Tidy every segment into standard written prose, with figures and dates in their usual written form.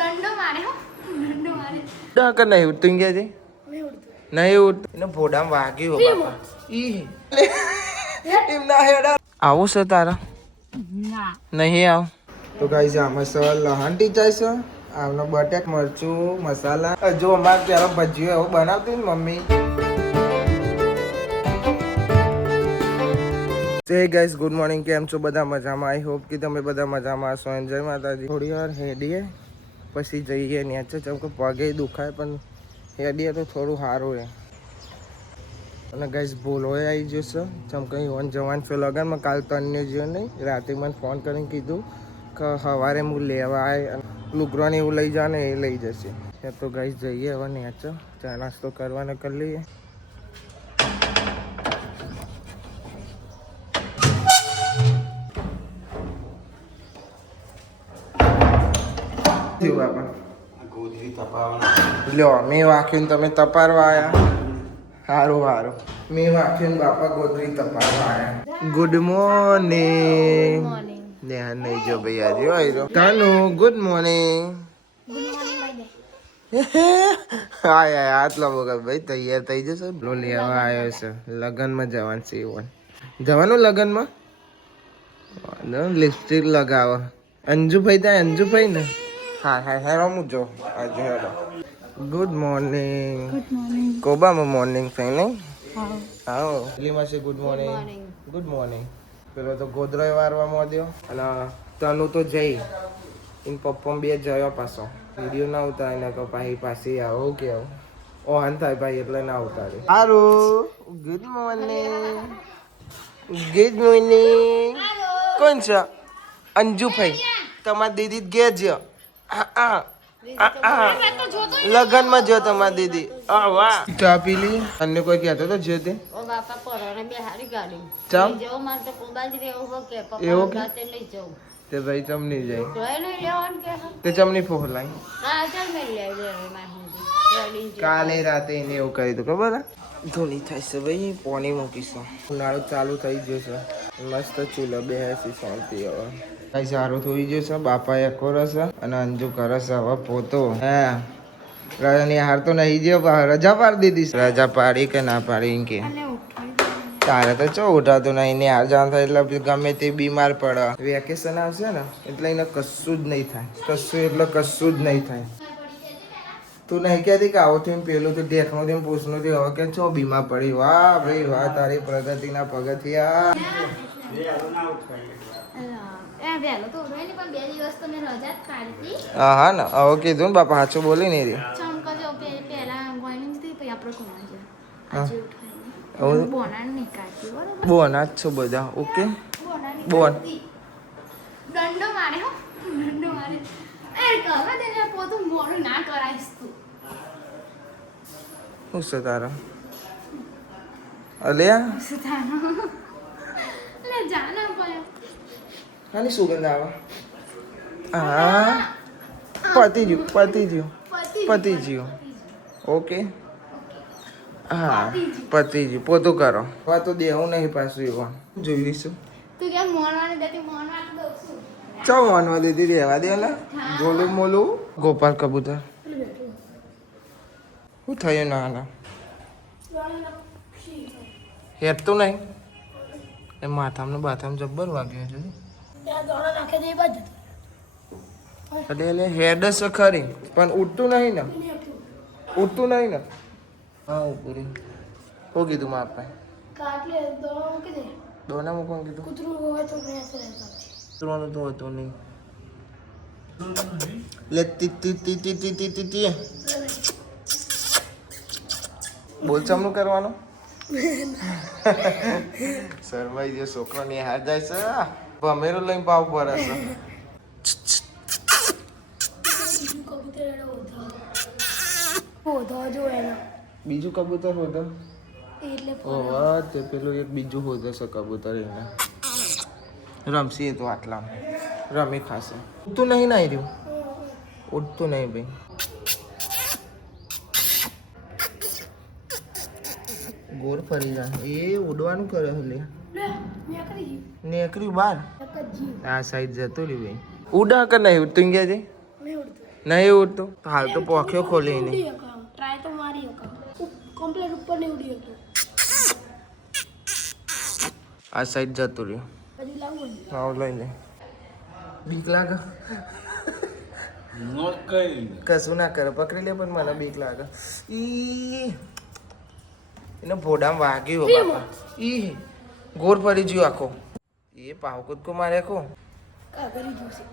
દંડો મારે હો દંડો મારે ડા કર નહીં ઉઠતું ગયા છે નહીં ઉઠ એને ભોડામાં વાગ્યું બાપા ઈ એમ ના હેડા આવું છે તારા ના નહીં આવ તો ગાઈસ આમાં સર લહંટી જાય છે આમનો બટેક મરચું મસાલા જો અમારે ત્યારે ભજીયો એવું બનાવતી ને મમ્મી જય ગાઈસ ગુડ મોર્નિંગ કેમ છો બધા મજામાં આઈ હોપ કે તમે બધા મજામાં હશો એન્જોય માતાજી થોડી વાર હેડીએ પછી જઈએ નેચે ચમ કે પગે દુખાય પણ હેડીએ તો થોડું સારું રહે અને ગાઈસ બોલોય આવી જશે ચમ કંઈ ઓન જવાન છે લગનમાં કાલ તન્ય જ્યો નહીં રાતે મને ફોન કરીને કીધું કે સવારે હું લેવા આવે લુગરાને એવું લઈ જા ને એ લઈ જશે તો ગાઈસ જઈએ હવે નેચે ચા નાસ્તો કરવાનો કરી લઈએ લ્યો મેં વાંખીને તમે તપારવા આવ્યા સારું સારું મેં વાંખીને બાપા ગોદરી તપારવા આવ્યા ગુડ મોર્નિંગ ધ્યાન નહીં જો ભાઈ આજે આવ્યો તાનુ ગુડ મોર્નિંગ હા યાર આટલા વખત ભાઈ તૈયાર થઈ જશે લો લેવા આવ્યો છે લગ્નમાં જવાનું છે એવું જવાનું લગ્નમાં લિપસ્ટિક લગાવો અંજુભાઈ ત્યાં અંજુભાઈ ને હા હા હેરો હું જો આજે હેરો ગુડ મોર્નિંગ કોબામાં મોર્નિંગ થઈ નહીં હા લીમાં છે ગુડ મોર્નિંગ ગુડ મોર્નિંગ પેલો તો ગોદરોય વારવા મોદ્યો અને તનુ તો જઈ એન પપ્પા બે જયો પાછો વિડીયો ના ઉતારે ને તો પાછી આવો કે આવો ઓહન થાય ભાઈ એટલે ના ઉતારે સારું ગુડ મોર્નિંગ ગુડ મોર્નિંગ કોણ છે અંજુભાઈ તમારી દીદી ઘેર જ લગનમાં જો તમારી દીદી વાહ ચા પી લી અન્ય કોઈ કહેતો તો જો તે એવું તે ભાઈ ચમ નહીં જાય તે ચમ નહીં ફોલાય કાલે રાતે એને એવું કરી દઉં ખબર ધોની થાય છે ભાઈ પાણી મૂકીશું ઉનાળો ચાલુ થઈ ગયો છે મસ્ત ચૂલો બેસી શાંતિ હવે કઈ સારું થઈ ગયું છે બાપા એકો રસે અને અંજુ કરે છે હવે પોતો હે રજાની હાર તો નહીં ગયો રજા પાડી દીધી રજા પાડી કે ના પાડી એમ કે તારે તો ચો ઉઠાતું નહીં ને હાર જવાનું થાય એટલે ગમે તે બીમાર પડે વેકેશન આવશે ને એટલે એને કશું જ નહીં થાય કશું એટલે કશું જ નહીં થાય તું નહીં કહેતી કે આવો થઈને પેલું તો દેખનું થઈને પૂછનું થયું હવે કે છો બીમાર પડી વાહ ભાઈ વાહ તારી પ્રગતિના પગથિયા હા ને હવે કીધું ને બાપા સાચું બોલી નહીં રે બોના જ છો બધા ઓકે બોન દંડો મારે હો દંડો મારે એ કવા દેને પોતું મોડું ના કરાઈસ તું શું છે તારા અલ્યા લે જાના પડ્યો આની સુગંધ આવે હા પતી ગયું ઓકે હા પતી ગયું પોતું કરો હવે તો દેવું નહીં પાછું એવા જોઈ લઈશું તું કેમ મોનવાને દેતી મોનવા દઉં છું ચો મોનવા દેતી રહેવા દે ને ગોલું મોલું ગોપાલ કબૂતર શું થયું ના હેઠતું નહીં એ માથામાં બાથામાં જબ્બર વાગ્યો છે એટલે હેડ છે ખરી પણ ઉઠતું નહીં ને હા ઉપરી શું કીધું મારા પાસે દોના મૂકવાનું કીધું કૂતરું તો હતું નહીં લે તી બોલ ચમનું કરવાનું શરમાઈ જે છોકરો ની હાર જાય છે ભમેરો લઈને પાવ પડે છે બીજું કબૂતર હોતો તે પેલું એક બીજું હોતો છે કબૂતર એને રમશી તો આટલા રમી ખાશે ઉઠતું નહીં ના રહ્યું ઉઠતું નહીં ભાઈ ગોળ ફરી જાય એ ઉડવાનું કરે લે નેકરી બાર આ સાઈડ જતો રહ્યું ભાઈ ઉડા કર નહીં ઉડતું ગયા છે નહીં ઉડતું તો હાલ તો પોખ્યો ખોલી નહીં. ટ્રાય તો મારી કમ્પ્લેટ ઉપર નહીં ઉડી હતો. આ સાઈડ જતું રહ્યું. હજી લાવું આવ લઈ લે. બીક લાગે કશું ના કરે પકડી લે પણ મને બીક લાગે. ઈ એને ભોડામાં વાગ્યું બાપા. ઈ ગોર ફરી ગયું આખો. એ પાવ કૂદકો મારે આખો. કાગરી જોશે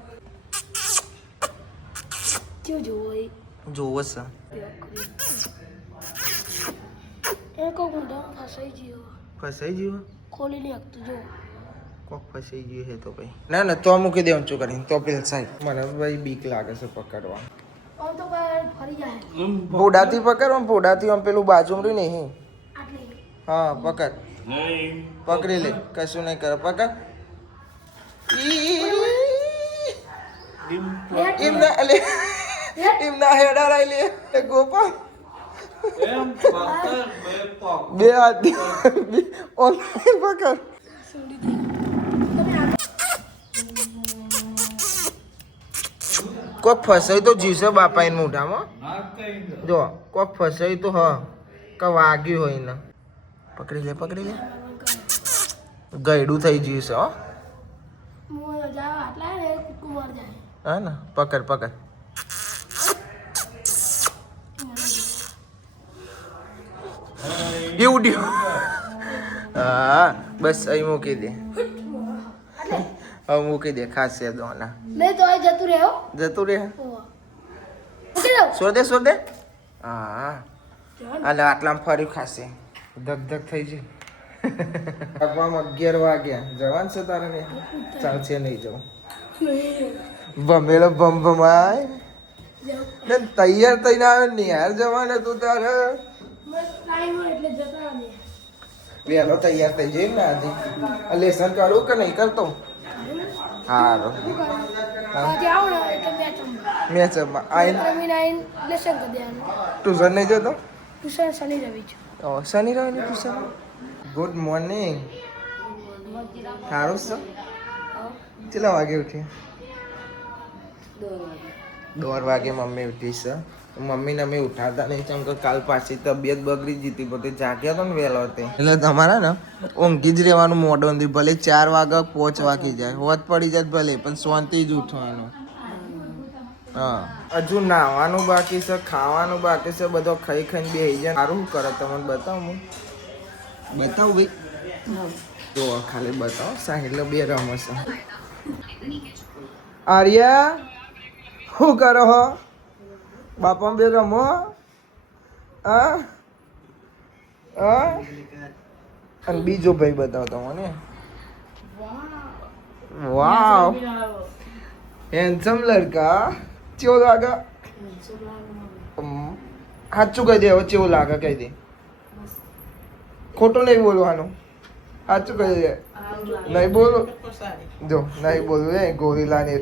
જો જોવો એ જોવો છે એ કોક મોઢા ફસાઈ ગયો. ફસાઈ ગયું ખોલી નહીં શકતું જો. કોક ફસાઈ ગયું હે તો ભાઈ. ના ના તો મૂકી દેવાનું શું કરીને તો પેલ સાઈડ. મને ભાઈ બીક લાગે છે પકડવા. આમ તો ફરી જાય. ભોડાથી પકડવા ભોડાથી આમ પેલું બાજુ રહ્યું નહીં. આટલી હા પકડ પકડી લે કશું નહીં કરે પકડ. એમના હેડા રાઈ લે ગોપાલ બે હાથ પકડ. કોક ફસાઈ તો જીવશે બાપા એને મોઢામાં. જો કોક ફસાઈ તો હા કે વાગ્યું હોય ને. પકડી લે ગયડું થઈ ગયું છે હો. હા ને પકડ એ ઉડ્યું. હા બસ અહીં મૂકી દે. હવે મૂકી દે ખાસ છે દોના જતું રહે. શોધે હા એટલે આટલામાં ફર્યું ખાશે. ધક થઈ ગઈ. આપવામાં 11 વાગ્યા જવાન છે તારે ને ચાલશે નહીં જવું. ભમેલો ભમાય ને તૈયાર થઈને આવે ને યાર જવાને તું તારે વહેલો તૈયાર થઈ જઈ ને આજે લેસન કરું કે નહીં કરતો. હારું મેચ ટ્યુશન નહીં જતો. શનિ રવિ ટ્યુશન. Good morning. સારું છે. કેટલા વાગે ઉઠી? 2 વાગે મમ્મી ઉઠી છે. મમ્મીને અમે ઉઠાતા નહીં કેમ કે કાલ પાછી તબિયત બગડી જીતી પોતે જાગ્યા તો ને વહેલો હતી એટલે તમારા ને ઊંઘી જ રહેવાનું મોઢું ઊંધી ભલે 4 વાગે 5 વાગી જાય હોત પડી જાય ભલે પણ શાંતિ જ ઉઠવાનું. હા હજુ નાવાનું બાકી છે ખાવાનું બાકી છે બધો ખાઈ ખાઈને બેસી જાય. સારું કરે તમને બતાવું ભાઈ જો ખાલી બતાવો સાહિલ બે રમસ. આર્યા શું કરો હો બાપા બે રમો. અને બીજો ભાઈ બતાવતો મને. વાવ હેન્ડસમ લડકા. કેવો લાગે? સાચું કહી દે હવે કેવું લાગે કહી દે. ખોટું નહીં બોલવાનું સાચું કહી દે. નહીં બોલું જો નહીં બોલવું એ ગોરીલા ને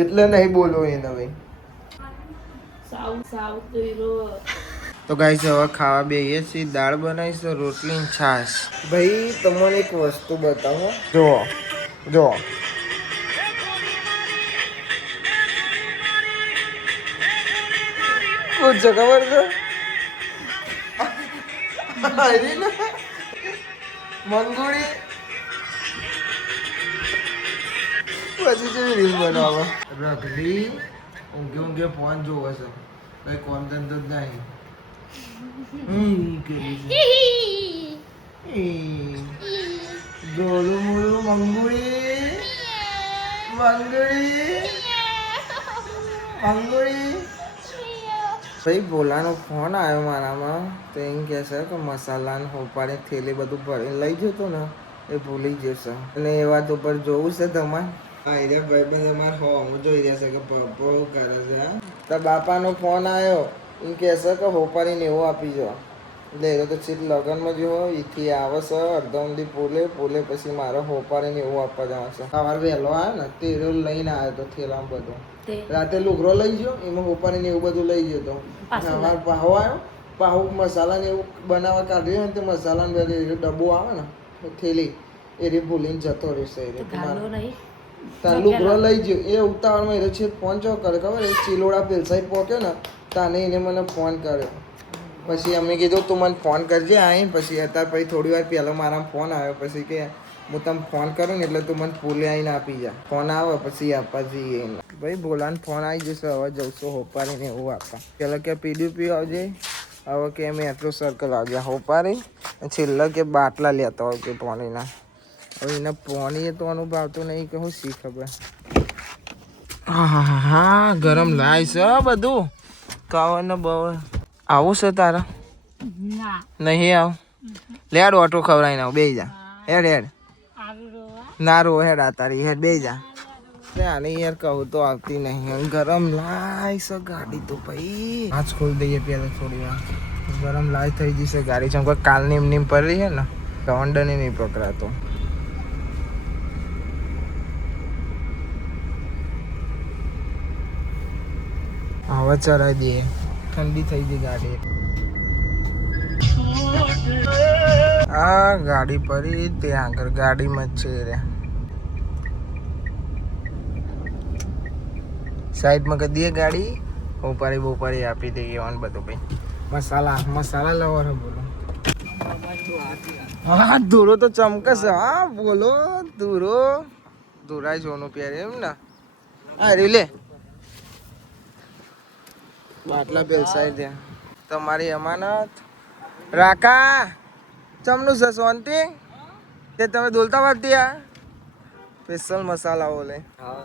એટલે નહીં બોલવું એને ભાઈ. તો ગાઈસ હવે ખાવા બેહીએ છીએ. દાળ બનાવીશું રોટલી ને છાશ. ભાઈ તમને એક વસ્તુ બતાવો જો પૂછો ખબર છે મંગુડી પછી જેવી રીલ બનાવો. રગડી ઊંઘે ફોન જોવે છે કઈ કોન્ટેન્ટ જ નહીં. ગોલું મોલું મંગુડી ભાઈ ભોલાનો ફોન આવ્યો મારામાં તો એમ કહે છે કે મસાલાને હોપાડે થેલી બધું ભરીને લઈ જતો ને એ ભૂલી જશે અને એ વાત ઉપર જોવું છે તમારે. હા એ ભાઈબંધ અમારે હું જોઈ રહ્યા છે કે પપ્પો કરે છે. તો બાપાનો ફોન આવ્યો એમ કહે છે કે હોપાડીને એવું આપી જાઓ એટલે એ તો ચીટ લગ્નમાં જો એથી આવે છે અડધા ઊંધી પોલે પછી મારે હોપાડીને એવું આપવા જવાનું છે. સવારે વહેલો આવ્યો ને તે લઈને આવ્યો તો થેલામાં બધું. રાતે લુગરો લઈ ગયો એમાં હોપાડીને એવું બધું લઈ ગયો તો અમારે પાહો આવ્યો. પાહો મસાલા ને એવું બનાવવા કાઢ્યું ને તે મસાલા ને બધું ડબ્બો આવે ને થેલી એ રે ભૂલીને જતો રહેશે. તાર લુગડો લઈ ગયો એ ઉતાવળમાં એ છે ફોન ચો કરે ખબર એ ચિલોડા પેલસાઈ પોક્યો ને તાને એને મને ફોન કર્યો પછી અમે કીધું તું મને ફોન કરજે આઈ પછી અત્યારે પછી થોડી વાર પહેલાં મારા ફોન આવ્યો પછી કે હું તમને ફોન કરું ને એટલે તું મને ફૂલે આવીને આપી જા ફોન આવે પછી આપવા જઈએ ભાઈ બોલાને ફોન આવી જશે હવે જવશો હોપારીને એવું આપવા પહેલાં કે પીડીપી આવજે હવે કે મેટ્રો સર્કલ આવજે હોપારી છેલ્લા કે બાટલા લેતા હોય કે પાણીના હવે એને પાણી એ તો અનુભવતું નહીં કે હું શી ખબર હા ગરમ લાય છે બધું કાવર ને બવર આવું છે તારા નહીં આવ લેડ ઓટો ખવડાવી નાવ બે જા હેડ હેડ ના રો હેડ આ તારી હેડ બે જા આને યાર કહું તો આવતી નહીં ગરમ લાય છે ગાડી તો ભાઈ આજ ખોલી દઈએ પહેલાં થોડી વાર ગરમ લાય થઈ જશે ગાડી છે કોઈ કાલની એમની પડી છે ને તો હોન્ડાને નહીં પકડાતો હવા ચરાઈ દઈએ ઠંડી થઈ ગઈ ગાડી આ ગાડી પડી ત્યાં આગળ ગાડીમાં જ છે રે સાઈડમાં કરી દઈએ ગાડી બોપારી આપી દઈએ ઓન બધું ભાઈ મસાલા લવર હે બોલો હા ધૂરો તો ચમકશે હા બોલો ધૂરાય જોનું પહેરે એમ ને હા રે લે બાટલા બેલસાઈ ત્યાં તમારી અમાનત રાકા ચમનું છે શાંતિ તે તમે દોલતા વાગતી આ સ્પેશિયલ મસાલાઓ લે હા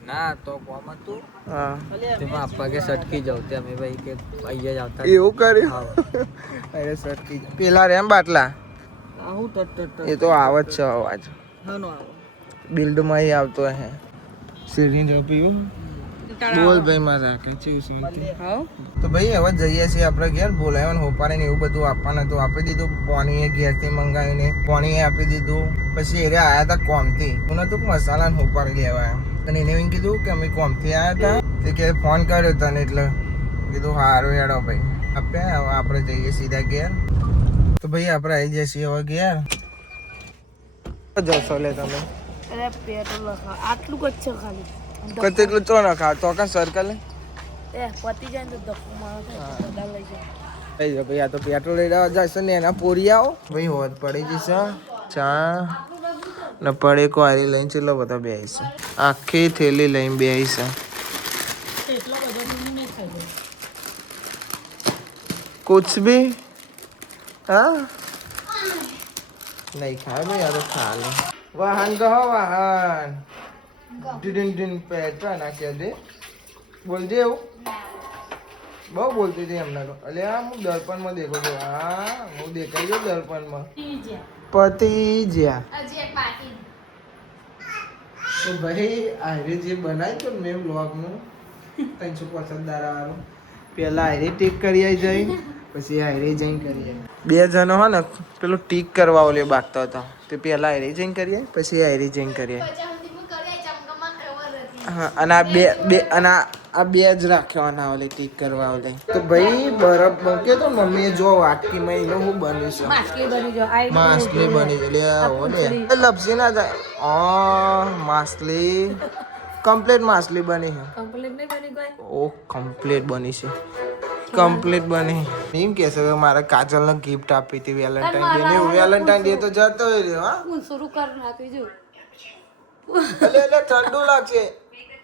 ના તો કોમ હતું હા તેમાં આપવા કે સટકી જાવ તે અમે ભાઈ કે અહીંયા જ આવતા એવું કર્યું અરે સરકી પેલા રેમ બાટલા આવું ટટ એ તો આવત છે અવાજ હાનો આવો બિલ્ડમાં આવતો હે સિરિંજ પીવું બોલ ભાઈ માં રાખે છે હા તો ભાઈ હવે જઈએ છીએ આપણે ઘેર બોલાવ્યો હોપારે ને એવું બધું આપવાનું હતું આપી દીધું પાણી ઘેરથી મંગાવીને પાણી આપી દીધું પછી એ આવ્યા હતા કોમથી હું નતું મસાલા ને હોપારી લેવા અને એને એમ કીધું કે અમે કોમથી આવ્યા હતા તે કે ફોન કર્યો તને એટલે કીધું સારું હેડો ભાઈ આપ્યા હવે આપણે જઈએ સીધા ઘેર તો ભાઈ આપણે આવી જઈએ છીએ હવે ઘેર જશો લે તમે આટલું કચ્છ ખાલી કેટલું ચો ના ખા તો કા સર્કલ પતી જાય તો ધક્કો મારો બધા લઈ જાય ભાઈ આ તો પેટ્રોલ લઈ રહ્યા જશે ને એના પૂરી આવો ભાઈ હોત પડી જશે ચા ને પડે કોરી લઈને ચેલો બધા બેસીશું આખી થેલી લઈને બેસીશું कुछ भी हाँ नहीं खाए भाई यार खा ले वाहन कहो वाहन दिन पैसा ना क्या दे बोल दे वो બહુ બોલતી હતી હમણાં તો અલે આ હું દર્પણમાં દેખો છો હા હું દેખાઈ ગયો દર્પણમાં પતી જ્યા તો ભાઈ આરે જે બનાવી તો મેં બ્લોગનું 350 વાળું પેલા આરે ટીક કરી આવી જાય પછી આરે જઈને કરીએ બે જણો હો ને પેલું ટીક કરવા ઓલે બાકતો હતો તે પેલા આરે જઈને કરીએ પછી આરે જઈને કરીએ હા અને આ બે જ રાખ્યો ઓલે ટીક કરવા ઓલે તો ભાઈ બરફ મૂકે તો મમ્મીએ જો વાટકીમાં એનો હું બન્યું છે માછલી બની છે લે ઓલે લપસી ના જાય માછલી કમ્પ્લીટ માછલી બની છે ઓ કમ્પ્લીટ બની છે કમ્પ્લીટ બની એમ કે છે કે મારે કાજલને ગિફ્ટ આપી હતી વેલેન્ટાઇન ડે ને વેલેન્ટાઇન ડે તો જતો રહ્યો હા હું શરૂ કર નાખી જો એટલે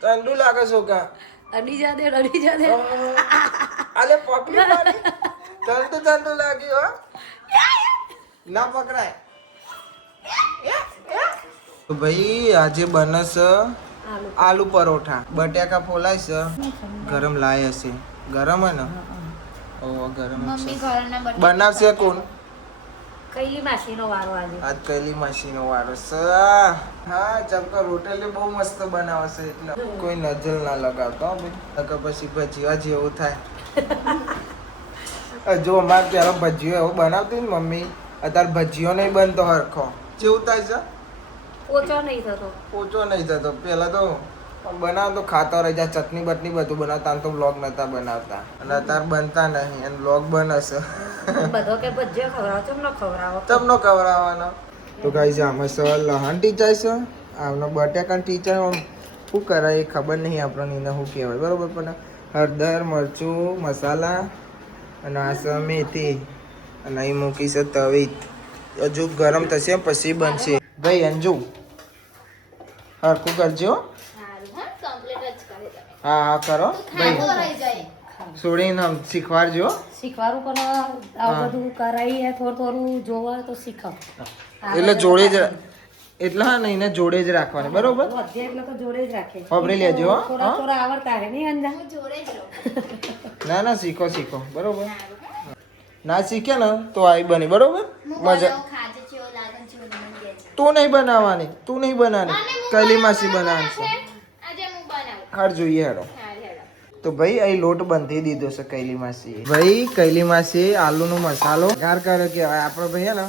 ઠંડુ લાગે છોકા અડી જા દે અલે પકડી મારી ઠંડુ લાગ્યું હો ના પકડાય તો ભાઈ આજે બનસ આલુ પરોઠા બટાકા ફોલાય છે ગરમ લાય હશે ગરમ હે ને ઓ ગરમ બનાવશે કોણ કઈલી માસીનો વારો આજે આજ કઈલી માસીનો વારો છે હા ચમકા રોટલી બહુ મસ્ત બનાવે છે એટલે કોઈ નજર ના લગાવતો ભાઈ પછી ભજીયા જેવું થાય જો અમારે ત્યારે ભજીયો એવું બનાવતી ને મમ્મી અત્યારે ભજીયો નહીં બનતો હરખો જેવું થાય છે પોચો નહીં થતો પેલા તો બનાવતો ખાતા રહી જાય ચટણી બટની બધું બનાવતા તો વ્લોગ નતા બનાવતા અને અત્યારે બનતા નહીં અને વ્લોગ બનશે તમનો ખવડાવવાનો તો ગાઈસ આમાં સર લહાન ટીચાય છે આમનો બટાકા ટીચર શું કરે એ ખબર નહીં આપણને એને શું કહેવાય બરોબર. પણ હળદર મરચું મસાલા અને આ છે મેથી અને અહીં મૂકી છે તવી. હજુ ગરમ થશે પછી બનશે. ભાઈ અંજુ હરખું કરજો. સારું હા કમ્પ્લીટ જ કરી તમે. હા હા કરો ખાતો ભાઈ. રહી જાય. છોડીને આમ શીખવાડજો. શીખવાડું પણ આવું બધું કરાવીએ થોડું થોડું જોવા તો શીખવ. એટલે જોડે જ એટલે હા ને એને જોડે જ રાખવાની બરોબર. વધે એટલે તો જોડે જ રાખે. વાપરી લેજો, હો. થોડા થોડા આવડતા હે નહીં અંજા. હું જોડે જ રહું. ના ના શીખો શીખો બરોબર. ના શીખે ને તો આવી બની બરોબર. હું મજા બનાવું ખાજે છે એવું લાગે છે એવું મને કહે છે. તું નહીં બનાવવાની તું નહીં બનાવવાની અને હું કૈલી બનાવવાનું માસી બનાવશે. છે. આજે હું બનાવું. હાર જોઈએ હેડો. હા હેડો. તો ભાઈ અહીં લોટ બાંધી દીધો છે કૈલી માસી. ભાઈ કૈલી માસી આલુનો મસાલો ગાર કરે કે આપણે ભાઈ હે ને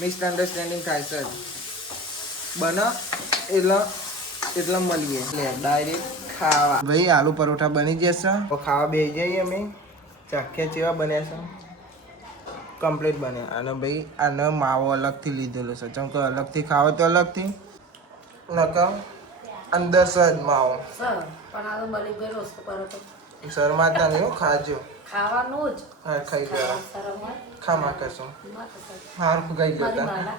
મિસ અન્ડરસ્ટેન્ડિંગ થાય છે બને એટલે મળીએ એટલે ડાયરેક્ટ ખાવા. ભાઈ આલુ પરોઠા બની જશે તો ખાવા બેસી જઈએ અમે. ચાખ્યા જેવા બન્યા છે કમ્પ્લીટ બન્યા. અને ભાઈ આનો માવો અલગથી લીધેલો છે ચમ કે અલગથી ખાવો તો અલગથી નકર અંદર સજ માવો. પણ આ તો બની ગયેલો છે પરોઠો. શરમાતા નહીં ખાજો. ખાવાનું જ. હા ખાઈ ગયા શરમ હોય. ખામા કરશો ના તો સાહેબ. હાર ખાઈ મારી જતા માલા.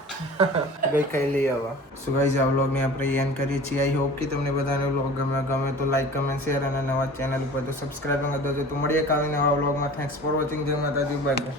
ભાઈ ખાઈ લઈએ હવે. સો ગાઈઝ આ વ્લોગને આપણે એન્ડ કરીએ છીએ. આઈ હોપ કે તમને બધાને વ્લોગ ગમે તો લાઈક કમેન્ટ શેર અને નવા ચેનલ ઉપર તો સબસ્ક્રાઈબ કરી દેજો. તો મળીએ કાલે નવા વ્લોગમાં. Thanks for watching. જય માતાજી. બાય.